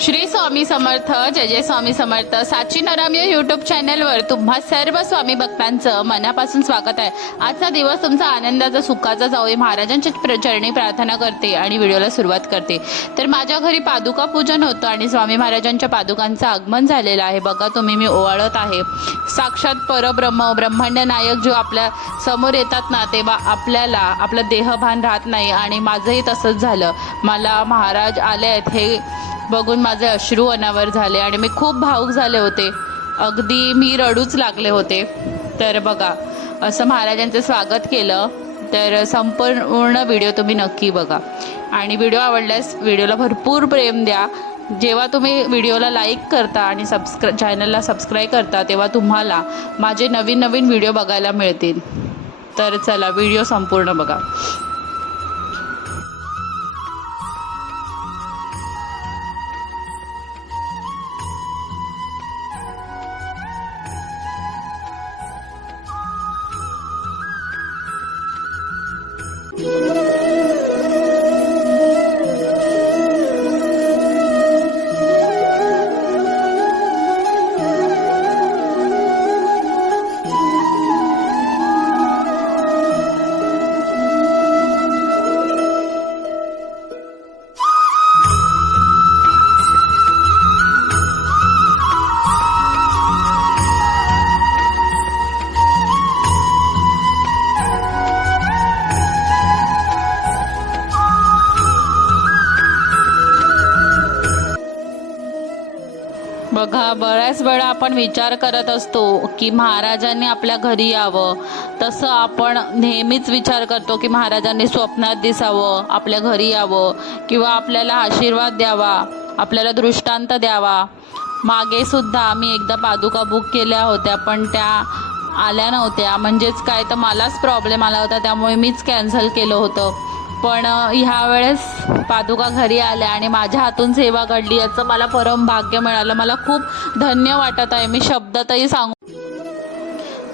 श्री स्वामी समर्थ. जय जय स्वामी समर्थ. साची नराम या यूट्यूब चॅनलवर तुम्हा सर्व स्वामी भक्तांचं मनापासून स्वागत आहे. आजचा दिवस तुमचा आनंदाचा सुखाचा जाऊ महाराजांच्या चरणी प्रार्थना करते आणि व्हिडिओला सुरुवात करते. तर माझ्या घरी पादुका पूजन होतं आणि स्वामी महाराजांच्या पादुकांचं आगमन झालेलं आहे. बघा तुम्ही, मी ओवाळत आहे. साक्षात परब्रह्म ब्रह्मांड नायक जो आपल्या समोर येतात ना, तेव्हा आपल्याला आपलं देहभान राहत नाही. आणि माझंही तसंच झालं. मला महाराज आले आहेत हे बघून माझे अश्रू अनावर झाले आणि मी खूप भावुक झाले होते. अगदी मी रडूच लागले होते. तर बघा, असं महाराजांचं स्वागत केलं. तर संपूर्ण व्हिडिओ तुम्ही नक्की बघा आणि व्हिडिओ आवडल्यास व्हिडिओला भरपूर प्रेम द्या. जेव्हा तुम्ही व्हिडिओला लाईक करता आणि चॅनलला सबस्क्राईब करता, तेव्हा तुम्हाला माझे नवीन नवीन व्हिडिओ बघायला मिळतील. तर चला, व्हिडिओ संपूर्ण बघा. बघा, बऱ्याच वेळा आपण विचार करत असतो की महाराजांनी आपल्या घरी यावं. तसं आपण नेहमीच विचार करतो की महाराजांनी स्वप्नात दिसावं, आपल्या घरी यावं किंवा आपल्याला आशीर्वाद द्यावा, आपल्याला दृष्टांत द्यावा. मागे सुद्धा मी एकदा पादुका बुक केल्या होत्या, पण त्या आल्या नव्हत्या. म्हणजेच काय, तर मलाच प्रॉब्लेम आला होता, त्यामुळे मीच कॅन्सल केलं होतं. पण ह्या वेळेस पादुका घरी आल्या आणि माझ्या हातून सेवा घडली, याचं मला परम भाग्य मिळालं. मला खूप धन्य वाटत आहे. मी शब्दातही सांगू.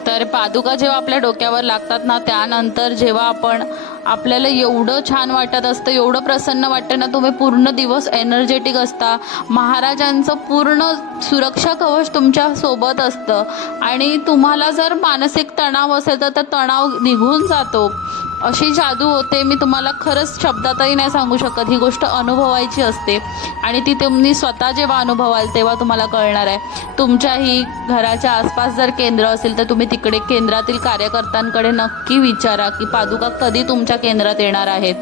तर पादुका जेव्हा आपल्या डोक्यावर लागतात ना, त्यानंतर जेव्हा आपल्याला एवढं छान वाटत असतं, एवढं प्रसन्न वाटतं ना, तुम्ही पूर्ण दिवस एनर्जेटिक असता. महाराजांचं पूर्ण सुरक्षा कवच तुमच्या सोबत असतं आणि तुम्हाला जर मानसिक तणाव असेल तर तो तणाव निघून जातो. अशी जादू होते. मी तुम्हाला खरंच शब्दातही नाही सांगू शकत. ही गोष्ट अनुभवायची असते आणि ती तुम्ही स्वतः जेव्हा अनुभवाल तेव्हा तुम्हाला कळणार आहे. तुमच्याही घराच्या आसपास जर केंद्र असेल तर तुम्ही तिकडे केंद्रातील कार्यकर्त्यांकडे नक्की विचारा की पादुका कधी तुमच्या केंद्रात येणार आहेत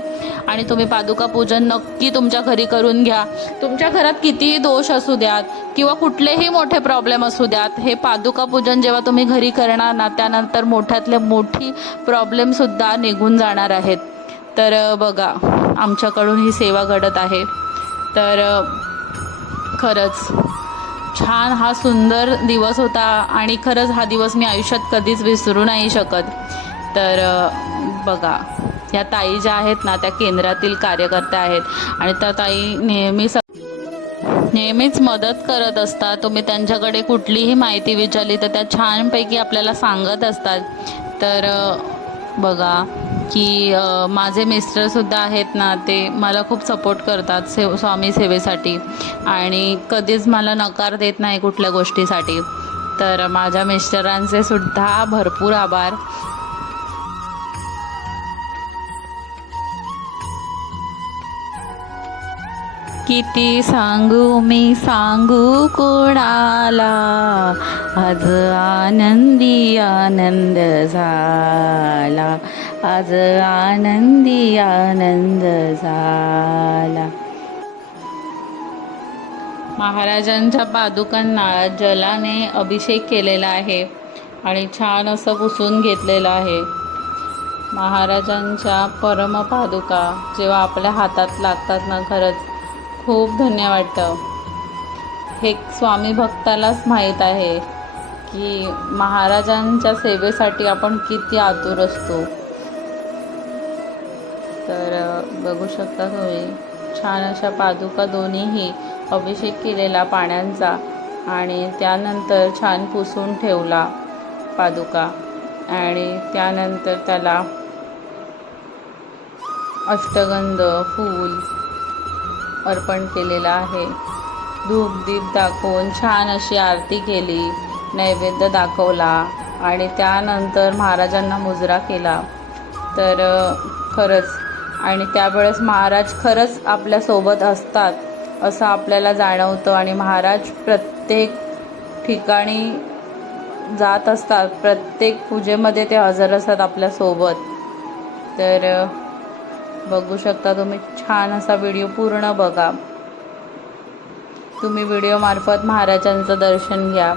आणि तुम्ही पादुका पूजन नक्की तुमच्या घरी करून घ्या. तुमच्या घरात कितीही दोष असू द्यात किंवा कुठलेही मोठे प्रॉब्लेम असू द्यात, हे पादुका पूजन जेव्हा तुम्ही घरी करणार ना, त्यानंतर मोठ्यातले मोठी प्रॉब्लेमसुद्धा निघून जाणार आहेत. तर बघा, आमच्याकडून ही सेवा घडत आहे. तर खरंच छान हा सुंदर दिवस होता आणि खरंच हा दिवस मी आयुष्यात कधीच विसरू नाही शकत. तर बघा, या ताई ज्या आहेत ना, त्या केंद्रातील कार्यकर्त्या आहेत आणि त्या ताई नेहमीच मदत करत असतात. तुम्ही त्यांच्याकडे कुठलीही माहिती विचारली तर त्या छानपैकी आपल्याला सांगत असतात. तर बघा की माझे मिस्टरसुद्धा आहेत ना, ते मला खूप सपोर्ट करतात स्वामी सेवेसाठी आणि कधीच मला नकार देत नाही कुठल्या गोष्टीसाठी. तर माझ्या मिस्टरांचे सुद्धा भरपूर आभार. किती सांगू मी सांगू कोणाला, आज आनंदी आनंद झाला, आज आनंदी आनंद झाला. महाराजांच्या पादुकांना जलाने अभिषेक केलेला आहे आणि छान असं पुसून घेतलेलं आहे. महाराजांच्या परम पादुका जेव्हा आपल्या हातात लागतात ना, खरंच खूप धन्य वाटतं. हे स्वामी भक्तालाच माहीत आहे की महाराजांच्या सेवेसाठी आपण किती आतुर असतो. तर बघू शकता तुम्ही, छान अशा पादुका दोन्हीही अभिषेक केलेला पाण्याचा आणि त्यानंतर छान पुसून ठेवला पादुका आणि त्यानंतर त्याला अष्टगंध फूल अर्पण केलेला आहे धूप दीप दाखवून छान अशी आरती केली, नैवेद्य दाखवला आणि त्यानंतर महाराजांना मुजरा केला. तर खरंच आणि त्यावेळेस महाराज खरंच आपल्यासोबत असतात असं आपल्याला जाणवतं आणि महाराज प्रत्येक ठिकाणी जात असतात, प्रत्येक पूजेमध्ये ते हजर असतात आपल्यासोबत. तर बघू शकता तुम्ही, छान असा व्हिडिओ पूर्ण बघा. तुम्ही व्हिडिओमार्फत महाराजांचं दर्शन घ्या.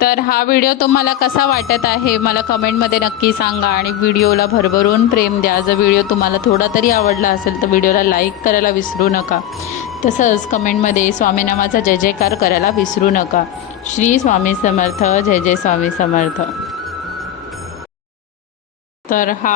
तर हा व्हिडिओ तुम्हाला कसा वाटत आहे मला कमेंटमध्ये नक्की सांगा आणि व्हिडिओला भरभरून प्रेम द्या. जर व्हिडिओ तुम्हाला थोडा तरी आवडला असेल तर व्हिडिओला लाईक करायला विसरू नका. तसंच कमेंटमध्ये स्वामीनामाचा जय जयकार करायला विसरू नका. श्री स्वामी समर्थ. जय जय स्वामी समर्थ. तर हा